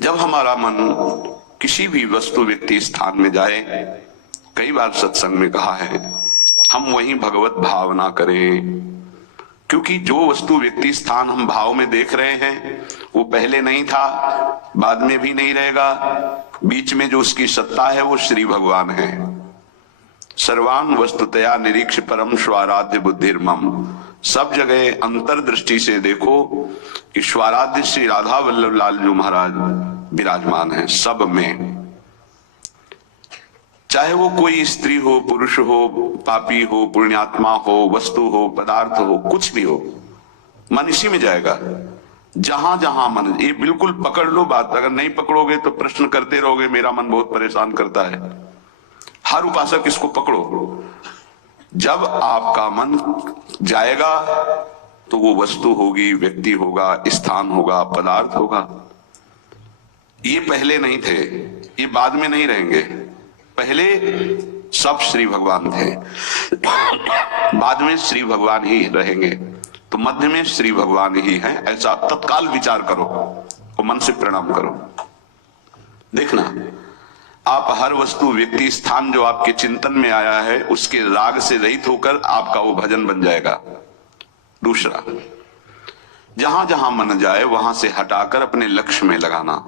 जब हमारा मन किसी भी वस्तु व्यक्ति स्थान में जाए, कई बार सत्संग में कहा है, हम वहीं भगवत भावना करें। क्योंकि जो वस्तु व्यक्ति स्थान हम भाव में देख रहे हैं वो पहले नहीं था, बाद में भी नहीं रहेगा। बीच में जो उसकी सत्ता है वो श्री भगवान है। सर्वान वस्तुतया निरीक्ष परम स्वाराध्य बुद्धिर्मम। सब जगह अंतर्दृष्टि से देखो कि स्वाराध्य श्री राधा वल्लभ लाल जी महाराज विराजमान है सब में। चाहे वो कोई स्त्री हो, पुरुष हो, पापी हो, पुण्यात्मा हो, वस्तु हो, पदार्थ हो, कुछ भी हो, मन इसी में जाएगा। जहां जहां मन, ये बिल्कुल पकड़ लो बात। अगर नहीं पकड़ोगे तो प्रश्न करते रहोगे, मेरा मन बहुत परेशान करता है। हर उपासक इसको पकड़ो। जब आपका मन जाएगा तो वो वस्तु होगी, व्यक्ति होगा, स्थान होगा, पदार्थ होगा। ये पहले नहीं थे, ये बाद में नहीं रहेंगे। पहले सब श्री भगवान थे, बाद में श्री भगवान ही रहेंगे। तो मध्य में श्री भगवान ही है, ऐसा तत्काल विचार करो और मन से प्रणाम करो। देखना, आप हर वस्तु, व्यक्ति, स्थान जो आपके चिंतन में आया है उसके राग से रहित होकर आपका वो भजन बन जाएगा। दूसरा, जहां जहां मन जाए वहां से हटाकर अपने लक्ष्य में लगाना।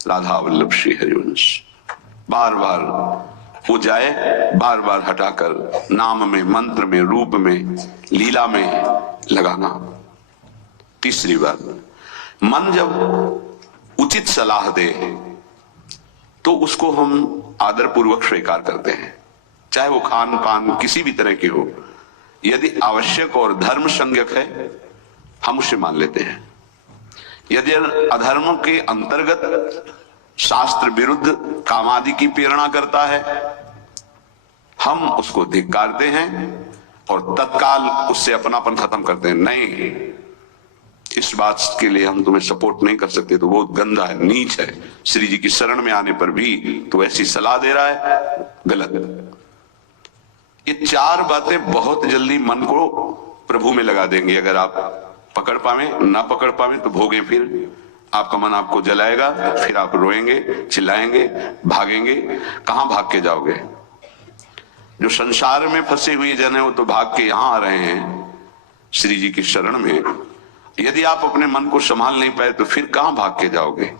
राधा वल्लभ श्री हरिवंश, बार बार वो जाए, बार बार हटाकर नाम में, मंत्र में, रूप में, लीला में लगाना। तीसरी बात, मन जब उचित सलाह दे तो उसको हम आदर पूर्वक स्वीकार करते हैं, चाहे वो खान पान किसी भी तरह की हो। यदि आवश्यक और धर्म संज्ञक है हम उसे मान लेते हैं। यदि अधर्म के अंतर्गत शास्त्र विरुद्ध कामादि की प्रेरणा करता है हम उसको धिक्कारते हैं और तत्काल उससे अपनापन खत्म करते हैं। नहीं, इस बात के लिए हम तुम्हें सपोर्ट नहीं कर सकते, तो बहुत गंदा है, नीच है। श्री जी की शरण में आने पर भी तो ऐसी सलाह दे रहा है, गलत। ये चार बातें बहुत जल्दी मन को प्रभु में लगा देंगे। अगर आप पकड़ पावे, ना पकड़ पावे तो भोगे। फिर आपका मन आपको जलाएगा, फिर आप रोएंगे, चिल्लाएंगे, भागेंगे। कहां भाग के जाओगे? जो संसार में फंसे हुए जन है वो तो भाग के यहां आ रहे हैं श्री जी की शरण में। यदि आप अपने मन को संभाल नहीं पाए तो फिर कहां भाग के जाओगे?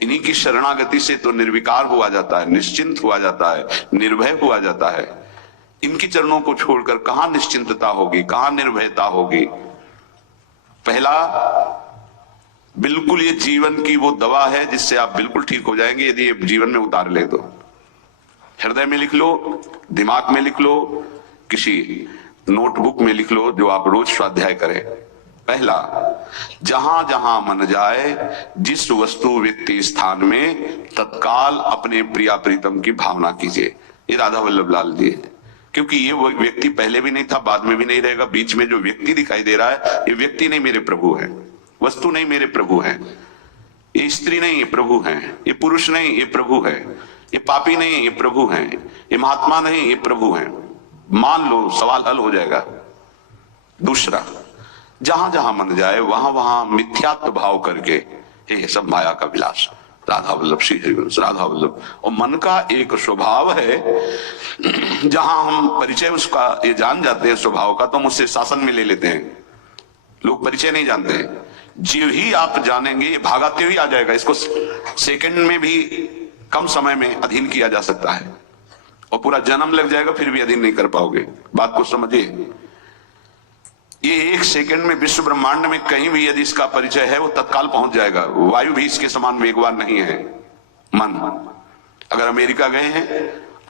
इन्हीं की शरणागति से तो निर्विकार हुआ जाता है, निश्चिंत हुआ जाता है, निर्भय हुआ जाता है। इनकी चरणों को छोड़कर कहां निश्चिंतता होगी, कहां निर्भयता होगी? पहला, बिल्कुल ये जीवन की वो दवा है जिससे आप बिल्कुल ठीक हो जाएंगे यदि ये जीवन में उतार ले तो। हृदय में लिख लो, दिमाग में लिख लो, किसी नोटबुक में लिख लो जो आप रोज स्वाध्याय करें। पहला, जहां जहां मन जाए, जिस वस्तु, व्यक्ति, स्थान में तत्काल अपने प्रिया प्रीतम की भावना कीजिए। ये राधा वल्लभ लाल जी है। क्योंकि ये वो व्यक्ति पहले भी नहीं था, बाद में भी नहीं रहेगा। बीच में जो व्यक्ति दिखाई दे रहा है ये व्यक्ति नहीं, मेरे प्रभु है। वस्तु नहीं, मेरे प्रभु है। ये स्त्री नहीं, ये प्रभु है। ये पुरुष नहीं, ये प्रभु है। ये पापी नहीं, ये प्रभु है। ये महात्मा नहीं, ये प्रभु है। मान लो, सवाल हल हो जाएगा। दूसरा, जहां जहां मन जाए वहां वहां मिथ्यात्व भाव करके ये सब माया का विलास। राधा वल्लभ श्री हरिवंश, राधा वल्लभ। और मन का एक स्वभाव है, जहां हम परिचय उसका ये जान जाते हैं स्वभाव का, तो हम उससे शासन में ले लेते हैं। लोग परिचय नहीं जानते। जो ही आप जानेंगे ये भागाते हुए आ जाएगा। इसको सेकंड में भी, कम समय में अधीन किया जा सकता है और पूरा जन्म लग जाएगा फिर भी अधीन नहीं कर पाओगे। बात को समझिए। ये एक सेकंड में विश्व ब्रह्मांड में कहीं भी यदि इसका परिचय है वो तत्काल पहुंच जाएगा। वायु भी इसके समान वेगवान नहीं है। मन, अगर अमेरिका गए हैं,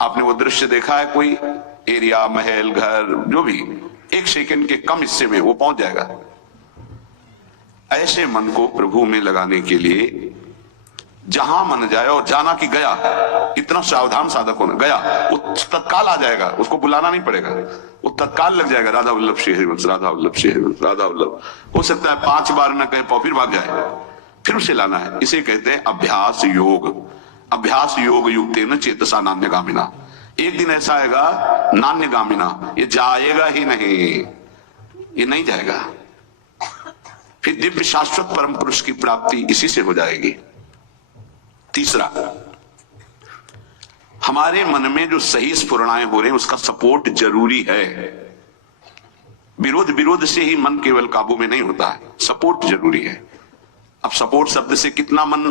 आपने वो दृश्य देखा है, कोई एरिया, महल, घर, जो भी, एक सेकंड के कम हिस्से में वो पहुंच जाएगा। ऐसे मन को प्रभु में लगाने के लिए जहां मन जाए, और जाना कि गया, इतना सावधान साधक होना, गया वो तत्काल आ जाएगा, उसको बुलाना नहीं पड़ेगा, वो तत्काल लग जाएगा। राधा वल्लभ श्री हरिवंश, राधा वल्लभ श्री हरिवंश, राधा वल्लभ। हो सकता है 5 बार न कहीं फिर भाग जाए, फिर उसे लाना है। इसे कहते हैं अभ्यास योग। अभ्यास योग युक्तेन चेतसा नान्यगामिना। एक दिन ऐसा आएगा नान्यगामिना, ये जाएगा ही नहीं, ये नहीं जाएगा। फिर दिव्य शाश्वत परम पुरुष की प्राप्ति इसी से हो जाएगी। तीसरा, हमारे मन में जो सही स्फुरणाएं हो रहे हैं उसका सपोर्ट जरूरी है। विरोध से ही मन केवल काबू में नहीं होता है, सपोर्ट जरूरी है। अब सपोर्ट शब्द से कितना मन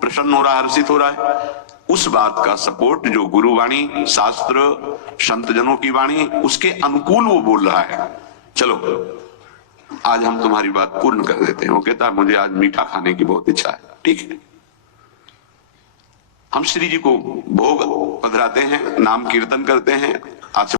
प्रसन्न हो रहा है, हर्षित हो रहा है, उस बात का सपोर्ट जो गुरुवाणी, शास्त्र, संत जनों की वाणी, उसके अनुकूल वो बोल रहा है। चलो आज हम तुम्हारी बात पूर्ण कर देते हैं। वो कहता है मुझे आज मीठा खाने की बहुत इच्छा है। ठीक है, हम श्री जी को भोग पधराते हैं, नाम कीर्तन करते हैं। आज